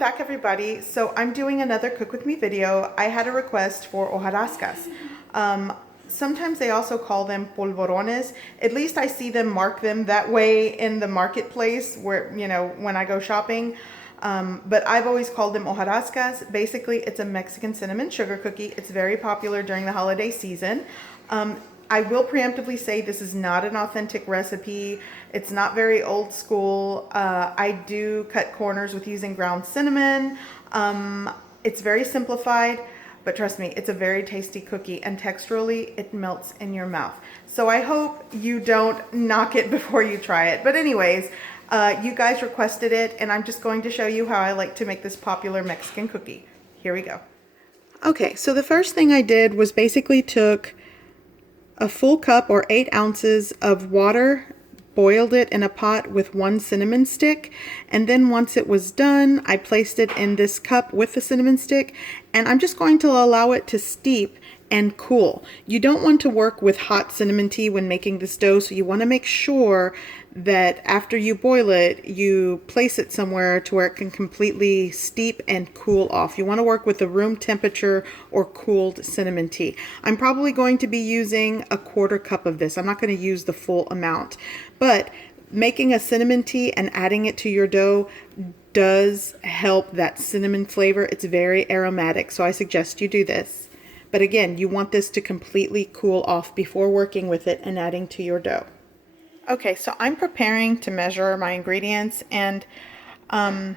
back, everybody. So I'm doing another cook with me video. I had a request for hojarascas. Sometimes they also call them polvorones. At least I see them mark them that way in the marketplace where, you know, when I go shopping. But I've always called them hojarascas. Basically, it's a Mexican cinnamon sugar cookie. It's very popular during the holiday season. I will preemptively say this is not an authentic recipe. It's not very old school. I do cut corners with using ground cinnamon. It's very simplified, but trust me, it's a very tasty cookie, and texturally it melts in your mouth. So I hope you don't knock it before you try it. But anyways, you guys requested it, and I'm just going to show you how I like to make this popular Mexican cookie. Here we go. Okay, so the first thing I did was basically took a full cup or 8 ounces of water, boiled it in a pot with 1 cinnamon stick, and then once it was done, I placed it in this cup with the cinnamon stick, and I'm just going to allow it to steep and cool. You don't want to work with hot cinnamon tea when making this dough, so you want to make sure that after you boil it, you place it somewhere to where it can completely steep and cool off. You want to work with the room temperature or cooled cinnamon tea. I'm probably going to be using a 1/4 cup of this. I'm not going to use the full amount, but making a cinnamon tea and adding it to your dough does help that cinnamon flavor. It's very aromatic, so I suggest you do this. But again, you want this to completely cool off before working with it and adding to your dough. Okay, so I'm preparing to measure my ingredients, and by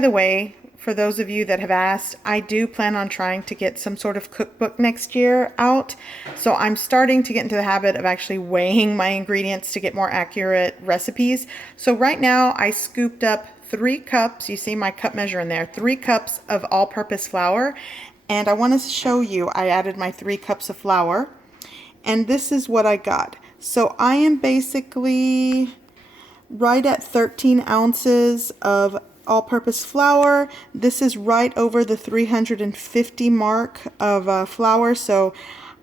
the way, for those of you that have asked, I do plan on trying to get some sort of cookbook next year out. So I'm starting to get into the habit of actually weighing my ingredients to get more accurate recipes. So right now I scooped up 3 cups, you see my cup measure in there, 3 cups of all-purpose flour. And I want to show you, I added my 3 cups of flour, and this is what I got. So I am basically right at 13 ounces of all-purpose flour. This is right over the 350 mark of flour, so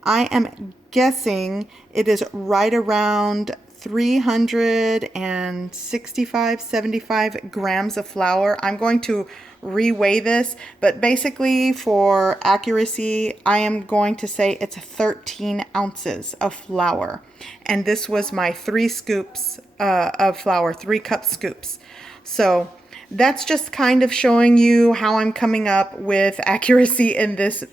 I am guessing it is right around 365-75 grams of flour. I'm going to reweigh this, but basically for accuracy, I am going to say it's 13 ounces of flour. And this was my 3 scoops of flour, 3 cup scoops. So that's just kind of showing you how I'm coming up with accuracy in this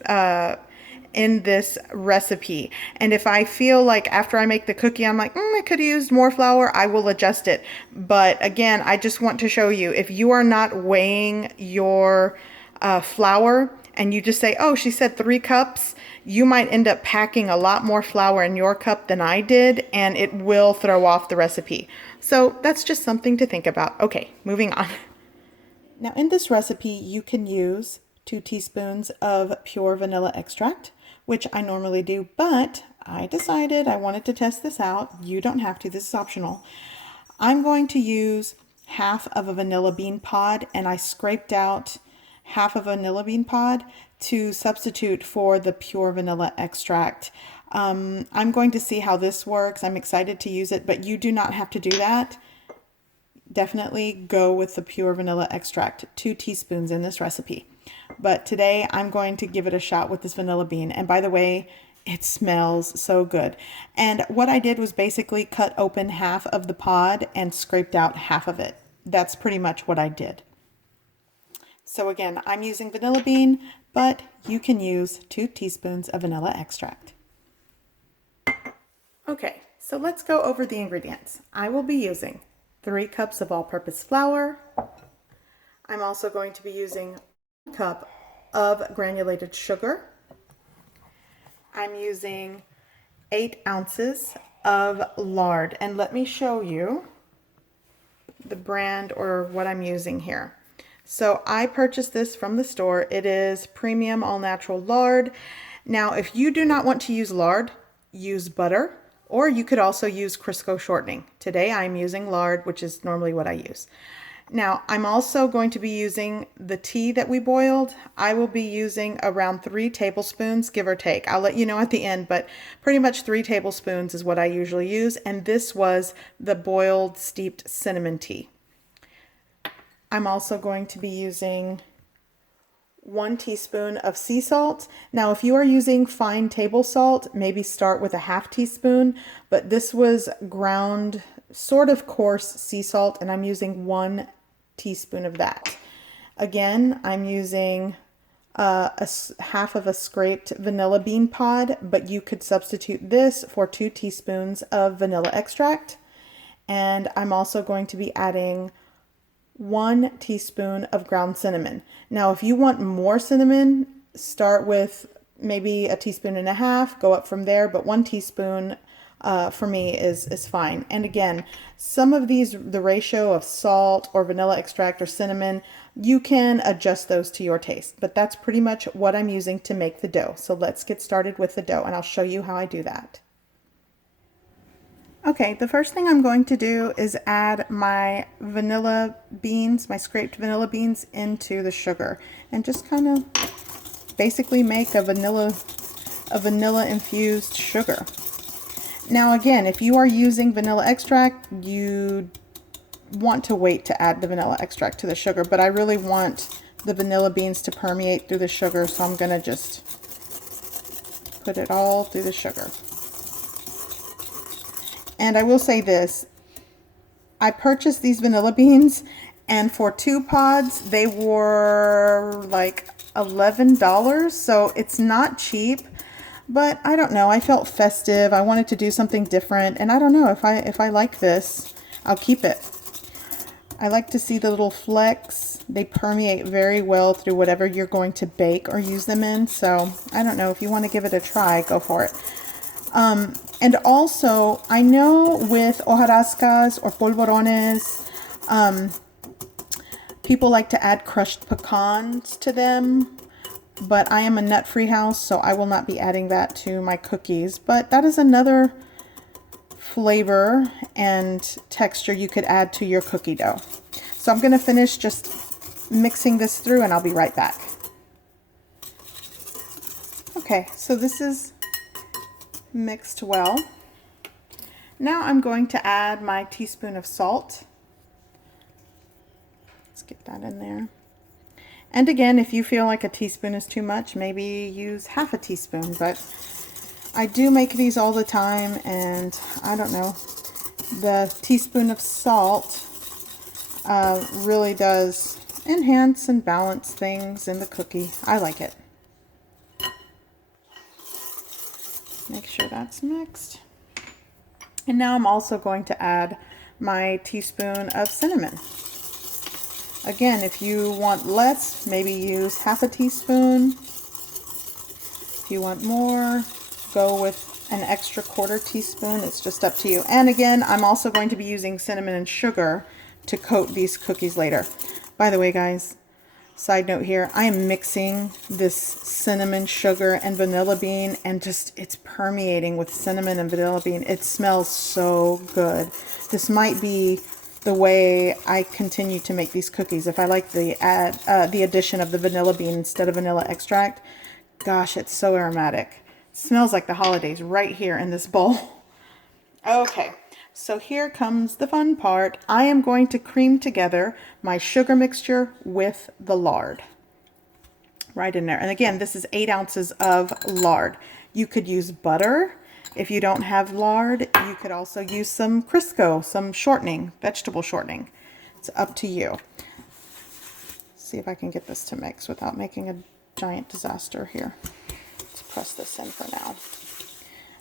recipe. And if I feel like after I make the cookie, I'm like, I could have used more flour, I will adjust it. But again, I just want to show you, if you are not weighing your flour and you just say, oh, she said 3 cups, you might end up packing a lot more flour in your cup than I did, and it will throw off the recipe. So that's just something to think about. Okay, moving on. Now in this recipe, you can use 2 teaspoons of pure vanilla extract, which I normally do, but I decided I wanted to test this out. You don't have to, this is optional. I'm going to use half of a vanilla bean pod, and I scraped out half of a vanilla bean pod to substitute for the pure vanilla extract. I'm going to see how this works. I'm excited to use it, but you do not have to do that. Definitely go with the pure vanilla extract, 2 teaspoons in this recipe. But today I'm going to give it a shot with this vanilla bean. And by the way, it smells so good. And what I did was basically cut open half of the pod and scraped out half of it. That's pretty much what I did. So again, I'm using vanilla bean, but you can use 2 teaspoons of vanilla extract. Okay, so let's go over the ingredients. I will be using 3 cups of all-purpose flour. I'm also going to be using 1 cup of granulated sugar. I'm using 8 ounces of lard, and let me show you the brand or what I'm using here. So I purchased this from the store. It is premium all-natural lard. Now, if you do not want to use lard, use butter, or you could also use Crisco shortening. Today I'm using lard, which is normally what I use. Now, I'm also going to be using the tea that we boiled. I will be using around 3 tablespoons, give or take. I'll let you know at the end, but pretty much 3 tablespoons is what I usually use. And this was the boiled steeped cinnamon tea. I'm also going to be using 1 teaspoon of sea salt. Now, if you are using fine table salt, maybe start with a ½ teaspoon, but this was ground sort of coarse sea salt, and I'm using 1 teaspoon of that. Again, I'm using half of a scraped vanilla bean pod, but you could substitute this for 2 teaspoons of vanilla extract. And I'm also going to be adding 1 teaspoon of ground cinnamon. Now, if you want more cinnamon, start with maybe 1.5 teaspoons, go up from there, but 1 teaspoon for me is fine. And again, some of these, the ratio of salt or vanilla extract or cinnamon, you can adjust those to your taste, but that's pretty much what I'm using to make the dough. So let's get started with the dough, and I'll show you how I do that. Okay, the first thing I'm going to do is add my vanilla beans, my scraped vanilla beans, into the sugar, and just kind of basically make a vanilla infused sugar. Now again, if you are using vanilla extract, you want to wait to add the vanilla extract to the sugar, but I really want the vanilla beans to permeate through the sugar, so I'm going to just put it all through the sugar. And I will say this, I purchased these vanilla beans, and for 2 pods, they were like $11, so it's not cheap, but I don't know, I felt festive, I wanted to do something different, and I don't know, if I like this, I'll keep it. I like to see the little flecks, they permeate very well through whatever you're going to bake or use them in, so I don't know, if you want to give it a try, go for it. And also, I know with hojarascas or polvorones, people like to add crushed pecans to them, but I am a nut-free house, so I will not be adding that to my cookies. But that is another flavor and texture you could add to your cookie dough. So I'm going to finish just mixing this through, and I'll be right back. Okay, so this is mixed well. Now I'm going to add my teaspoon of salt. Let's get that in there. And again, if you feel like a teaspoon is too much, maybe use ½ teaspoon, but I do make these all the time, and I don't know, the teaspoon of salt really does enhance and balance things in the cookie. I like it. Make sure that's mixed. And now I'm also going to add my teaspoon of cinnamon. Again, if you want less, maybe use ½ teaspoon. If you want more, go with an extra ¼ teaspoon. It's just up to you. And again, I'm also going to be using cinnamon and sugar to coat these cookies later. By the way, guys, side note here, I am mixing this cinnamon, sugar, and vanilla bean, and just it's permeating with cinnamon and vanilla bean. It smells so good. This might be the way I continue to make these cookies. If I like the addition of the vanilla bean instead of vanilla extract, gosh, it's so aromatic. It smells like the holidays right here in this bowl. Okay. So here comes the fun part. I am going to cream together my sugar mixture with the lard. Right in there. And again, this is 8 ounces of lard. You could use butter. If you don't have lard, you could also use some Crisco, some shortening, vegetable shortening. It's up to you. See if I can get this to mix without making a giant disaster here. Let's press this in for now.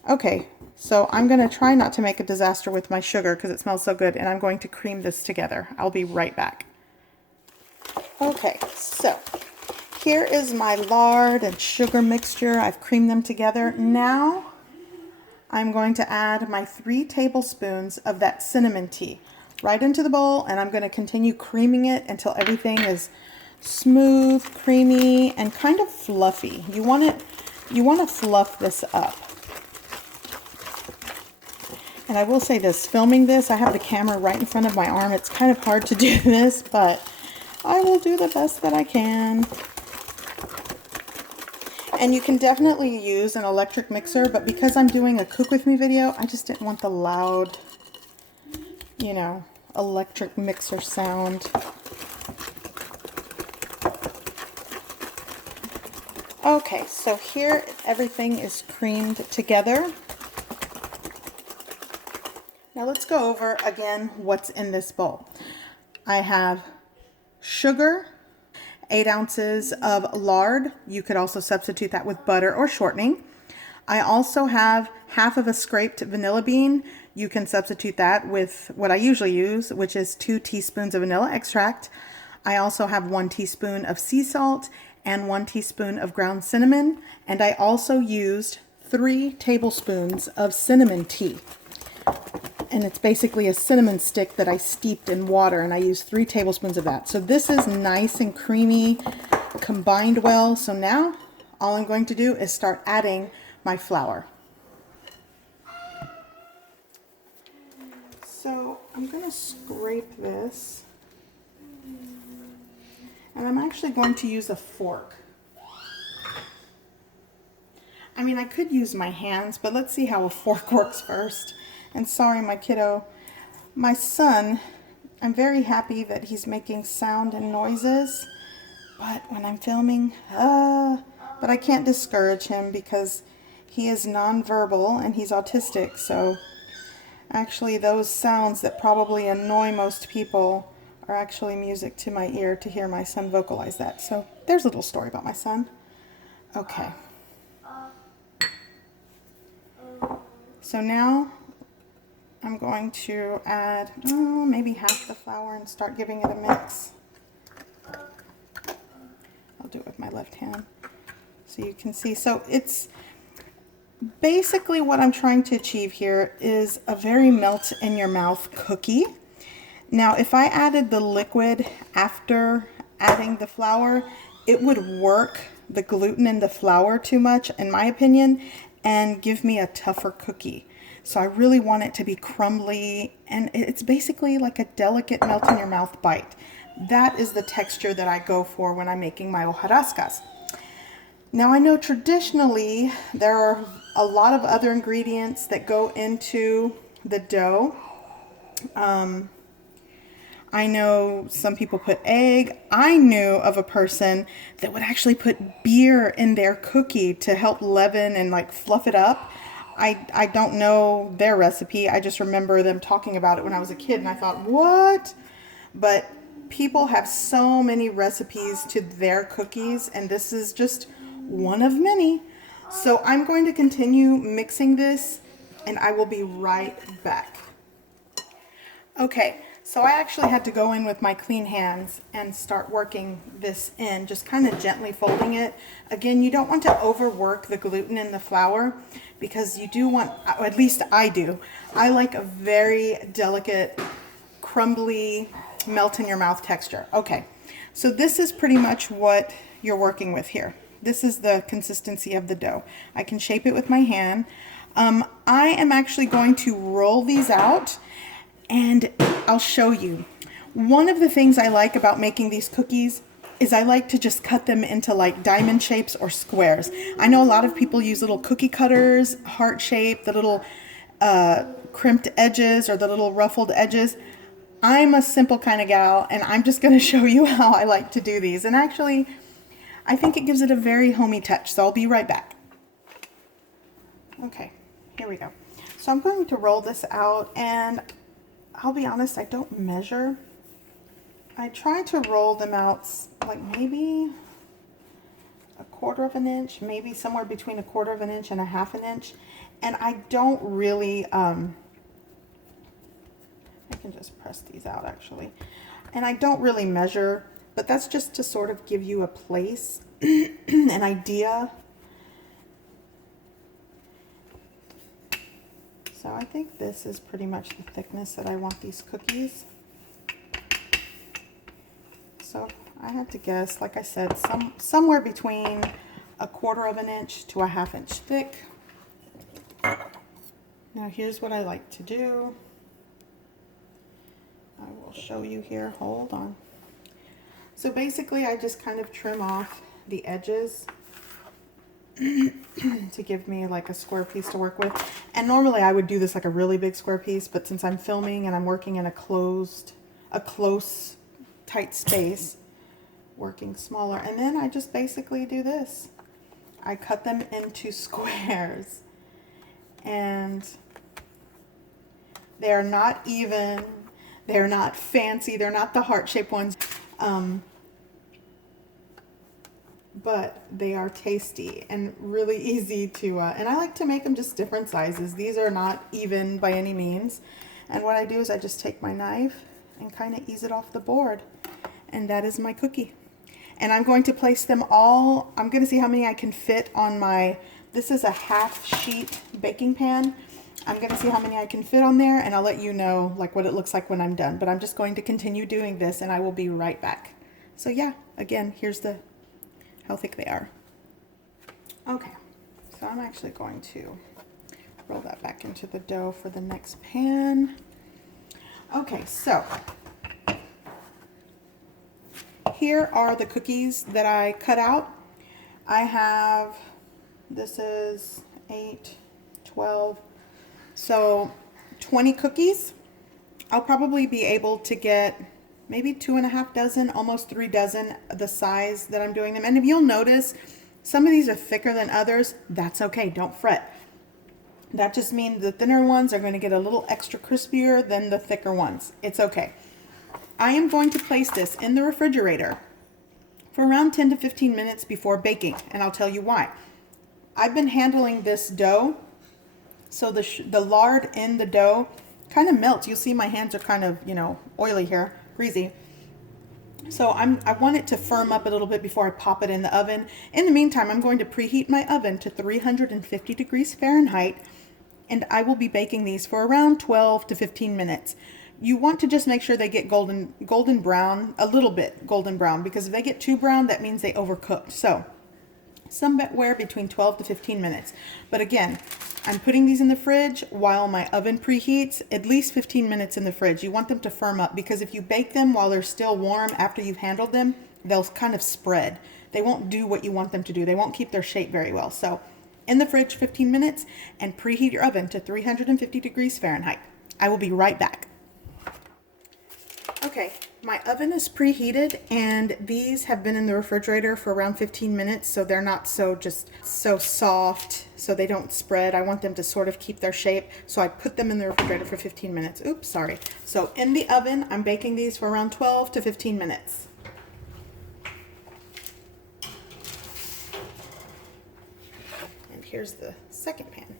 Okay, so I'm going to try not to make a disaster with my sugar because it smells so good, and I'm going to cream this together. I'll be right back. Okay, so here is my lard and sugar mixture. I've creamed them together. Now I'm going to add my 3 tablespoons of that cinnamon tea right into the bowl, and I'm going to continue creaming it until everything is smooth, creamy, and kind of fluffy. You want to fluff this up. And I will say this, filming this, I have the camera right in front of my arm. It's kind of hard to do this, but I will do the best that I can. And you can definitely use an electric mixer, but because I'm doing a cook with me video, I just didn't want the loud, you know, electric mixer sound. Okay, so here everything is creamed together. Now let's go over again what's in this bowl. I have sugar, 8 ounces of lard. You could also substitute that with butter or shortening. I also have half of a scraped vanilla bean. You can substitute that with what I usually use, which is 2 teaspoons of vanilla extract. I also have 1 teaspoon of sea salt and 1 teaspoon of ground cinnamon. And I also used 3 tablespoons of cinnamon tea. And it's basically a cinnamon stick that I steeped in water, and I used 3 tablespoons of that. So this is nice and creamy, combined well. So now all I'm going to do is start adding my flour. So I'm going to scrape this, and I'm actually going to use a fork. I mean, I could use my hands, but let's see how a fork works first. And sorry, my kiddo, my son, I'm very happy that he's making sound and noises, but when I'm filming, but I can't discourage him because he is nonverbal and he's autistic. So actually those sounds that probably annoy most people are actually music to my ear to hear my son vocalize that. So there's a little story about my son. Okay. So now I'm going to add maybe half the flour and start giving it a mix. I'll do it with my left hand so you can see. So it's basically what I'm trying to achieve here is a very melt in your mouth cookie. Now if I added the liquid after adding the flour, it would work the gluten in the flour too much, in my opinion, and give me a tougher cookie. So I really want it to be crumbly, and it's basically like a delicate melt in your mouth bite. That is the texture that I go for when I'm making my hojarascas. Now I know traditionally there are a lot of other ingredients that go into the dough. I know some people put egg. I knew of a person that would actually put beer in their cookie to help leaven and like fluff it up. I don't know their recipe. I just remember them talking about it when I was a kid, and I thought, what? But people have so many recipes to their cookies, and this is just one of many. So I'm going to continue mixing this, and I will be right back. Okay, so I actually had to go in with my clean hands and start working this in, just kind of gently folding it. Again, you don't want to overwork the gluten in the flour because you do want, or at least I do, I like a very delicate, crumbly, melt in your mouth texture. Okay, so this is pretty much what you're working with here. This is the consistency of the dough. I can shape it with my hand. I am actually going to roll these out, and I'll show you. One of the things I like about making these cookies is I like to just cut them into like diamond shapes or squares. I know a lot of people use little cookie cutters, heart shape, the little crimped edges or the little ruffled edges. I'm a simple kind of gal, and I'm just going to show you how I like to do these. And actually, I think it gives it a very homey touch, so I'll be right back. Okay, here we go. So I'm going to roll this out, and I'll be honest, I don't measure. I try to roll them out like maybe 1/4 of an inch, maybe somewhere between 1/4 of an inch and 1/2 an inch. And I don't really, I can just press these out actually. And I don't really measure, but that's just to sort of give you a place, an idea. So I think this is pretty much the thickness that I want these cookies. So I had to guess, like I said, somewhere between 1/4 of an inch to 1/2 inch thick. Now here's what I like to do. I will show you here, hold on. So basically I just kind of trim off the edges to give me like a square piece to work with. And normally I would do this like a really big square piece, but since I'm filming and I'm working in a close tight space, working smaller. And then I just basically do this. I cut them into squares, and they're not even, they're not fancy, they're not the heart-shaped ones, but they are tasty and really easy to, and I like to make them just different sizes. These are not even by any means. And what I do is I just take my knife and kind of ease it off the board. And that is my cookie. And I'm going to place them all, I'm going to see how many I can fit on my, this is a half sheet baking pan. I'm going to see how many I can fit on there, and I'll let you know like what it looks like when I'm done. But I'm just going to continue doing this, and I will be right back. So yeah, again, here's the how thick they are. Okay, so I'm actually going to roll that back into the dough for the next pan. Okay, so here are the cookies that I cut out. I have, this is 8, 12, so 20 cookies. I'll probably be able to get maybe 2.5 dozen, almost 3 dozen, the size that I'm doing them. And if you'll notice, some of these are thicker than others. That's okay, don't fret. That just means the thinner ones are going to get a little extra crispier than the thicker ones. It's okay. I am going to place this in the refrigerator for around 10 to 15 minutes before baking, and I'll tell you why. I've been handling this dough, so the lard in the dough kind of melts. You'll see my hands are kind of, you know, oily here, greasy. So I want it to firm up a little bit before I pop it in the oven. In the meantime, I'm going to preheat my oven to 350 degrees Fahrenheit, and I will be baking these for around 12 to 15 minutes. You want to just make sure they get golden brown, a little bit golden brown, because if they get too brown, that means they overcooked. So somewhere between 12 to 15 minutes. But again, I'm putting these in the fridge while my oven preheats, at least 15 minutes in the fridge. You want them to firm up, because if you bake them while they're still warm after you've handled them, they'll kind of spread. They won't do what you want them to do. They won't keep their shape very well. So in the fridge 15 minutes and preheat your oven to 350 degrees Fahrenheit. I will be right back. Okay, my oven is preheated, and these have been in the refrigerator for around 15 minutes, so they're not so soft, so they don't spread. I want them to sort of keep their shape, so I put them in the refrigerator for 15 minutes. Oops, sorry. So in the oven, I'm baking these for around 12 to 15 minutes. And here's the second pan.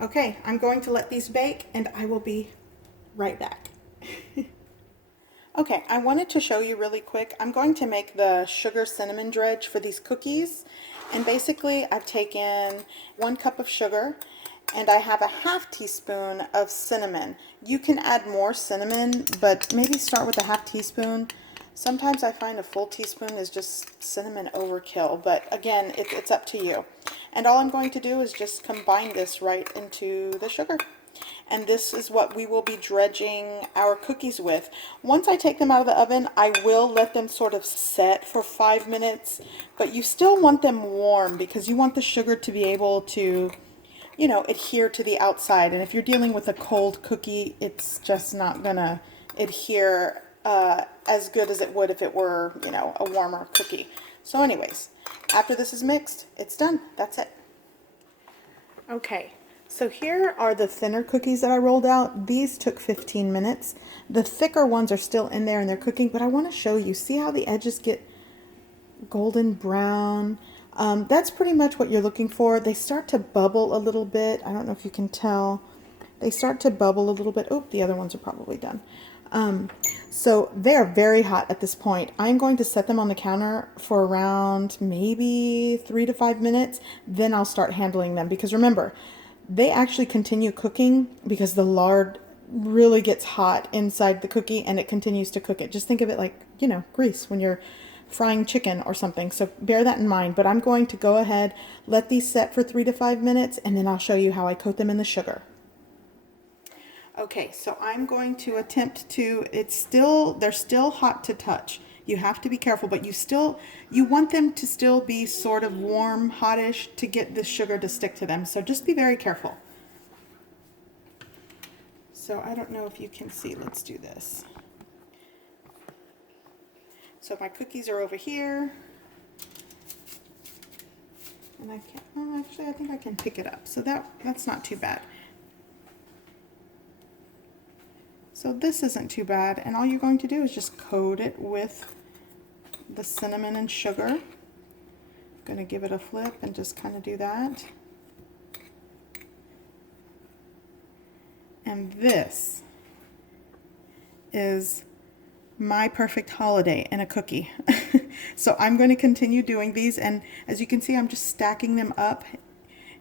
Okay, I'm going to let these bake, and I will be right back. Okay, I wanted to show you really quick. I'm going to make the sugar cinnamon dredge for these cookies. And basically, I've taken 1 cup of sugar, and I have a ½ teaspoon of cinnamon. You can add more cinnamon, but maybe start with a ½ teaspoon. Sometimes I find a full teaspoon is just cinnamon overkill, but again, it's up to you. And all I'm going to do is just combine this right into the sugar. And this is what we will be dredging our cookies with. Once I take them out of the oven, I will let them sort of set for 5 minutes, but you still want them warm because you want the sugar to be able to, you know, adhere to the outside. And if you're dealing with a cold cookie, it's just not gonna adhere as good as it would if it were, you know, a warmer cookie. So anyways, after this is mixed, it's done. That's it. Okay, so here are the thinner cookies that I rolled out. These took 15 minutes. The thicker ones are still in there and they're cooking, but I want to show you. See how the edges get golden brown? That's pretty much what you're looking for. They start to bubble a little bit. I don't know if you can tell. They start to bubble a little bit. Oh, the other ones are probably done. So they're very hot at this point. I'm going to set them on the counter for around maybe 3 to 5 minutes. Then I'll start handling them, because remember, they actually continue cooking because the lard really gets hot inside the cookie and it continues to cook it. Just think of it like, you know, grease when you're frying chicken or something. So bear that in mind. But I'm going to go ahead, let these set for 3 to 5 minutes, and then I'll show you how I coat them in the sugar. Okay, so I'm going to attempt to, they're still hot to touch. You have to be careful, but you want them to still be sort of warm, hottish to get the sugar to stick to them. So just be very careful. So I don't know if you can see, let's do this. So my cookies are over here. And I can't, oh, actually I think I can pick it up. So that's not too bad. So this isn't too bad. And all you're going to do is just coat it with the cinnamon and sugar. I'm going to give it a flip and just kind of do that. And this is my perfect holiday in a cookie. So I'm going to continue doing these, and as you can see, I'm just stacking them up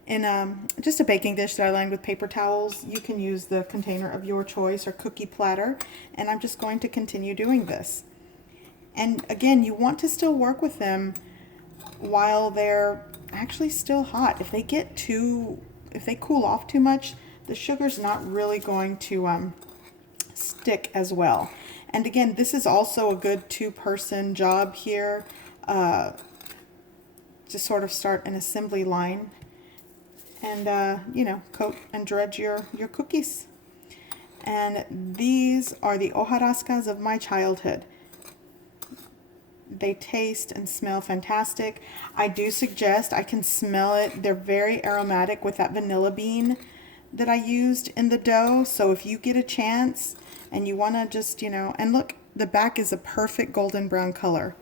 in just a baking dish that I lined with paper towels. You can use the container of your choice or cookie platter, and I'm just going to continue doing this. And again, you want to still work with them while they're actually still hot. If they cool off too much, the sugar's not really going to stick as well. And again, this is also a good two-person job here. Just sort of start an assembly line and, you know, coat and dredge your cookies. And these are the hojarascas of my childhood. They taste and smell fantastic. I do suggest, I can smell it, they're very aromatic with that vanilla bean that I used in the dough. So if you get a chance and you want to just, you know, and look, the back is a perfect golden brown color.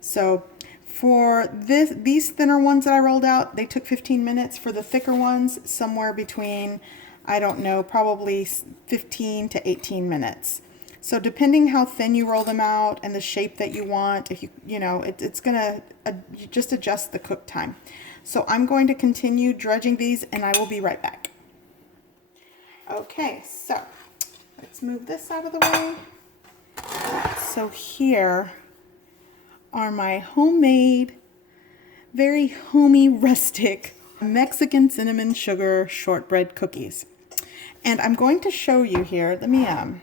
So for these thinner ones that I rolled out, they took 15 minutes. For the thicker ones, somewhere between, I don't know, probably 15 to 18 minutes. So depending how thin you roll them out and the shape that you want, if you know, it's gonna just adjust the cook time. So I'm going to continue dredging these, and I will be right back. Okay, so let's move this out of the way. So here are my homemade, very homey, rustic Mexican cinnamon sugar shortbread cookies. And I'm going to show you here. Let me I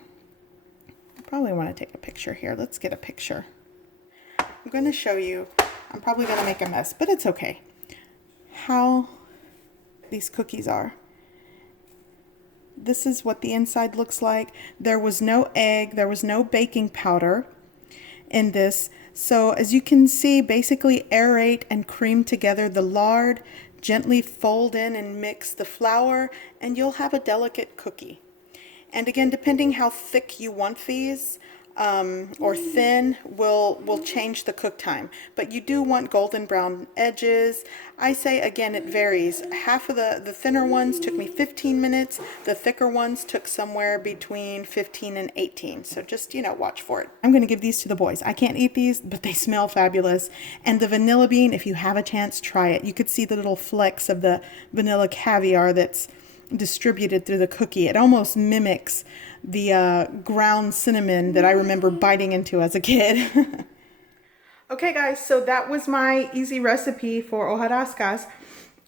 probably want to take a picture here. Let's get a picture. I'm going to show you. I'm probably going to make a mess, but it's okay. How these cookies are. This is what the inside looks like. There was no egg, there was no baking powder in this. So as you can see, basically aerate and cream together the lard, gently fold in and mix the flour, and you'll have a delicate cookie. And again, depending how thick you want these, or thin, will change the cook time. But you do want golden brown edges. I say, again, it varies. Half of the thinner ones took me 15 minutes. The thicker ones took somewhere between 15 and 18. So just, you know, watch for it. I'm going to give these to the boys. I can't eat these, but they smell fabulous. And the vanilla bean, if you have a chance, try it. You could see the little flecks of the vanilla caviar that's distributed through the cookie. It almost mimics the ground cinnamon that I remember biting into as a kid. Okay guys, so that was my easy recipe for hojarascas.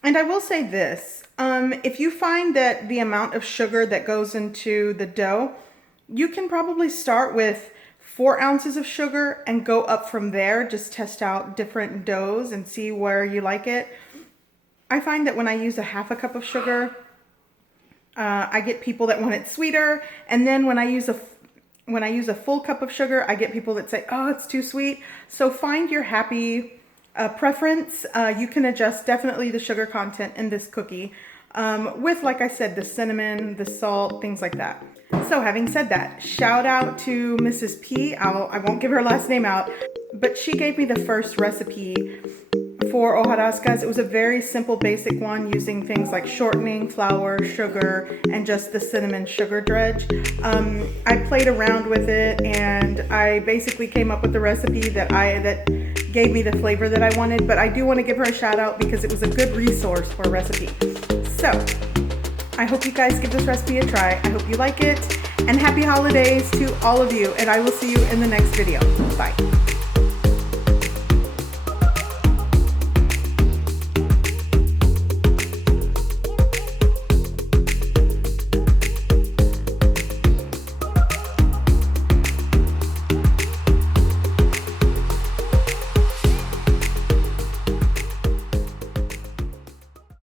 And I will say this, if you find that the amount of sugar that goes into the dough, you can probably start with 4 ounces of sugar and go up from there. Just test out different doughs and see where you like it. I find that when I use a half a cup of sugar, I get people that want it sweeter, and then when I use a full cup of sugar, I get people that say, oh, it's too sweet. So find your happy preference. You can adjust definitely the sugar content in this cookie with, like I said, the cinnamon, the salt, things like that. So having said that, shout out to Mrs. P. I won't give her last name out, but she gave me the first recipe for hojarascas. It was a very simple, basic one using things like shortening, flour, sugar, and just the cinnamon sugar dredge. I played around with it, and I basically came up with the recipe that gave me the flavor that I wanted. But I do want to give her a shout out because it was a good resource for a recipe. So I hope you guys give this recipe a try. I hope you like it, and happy holidays to all of you, and I will see you in the next video. Bye.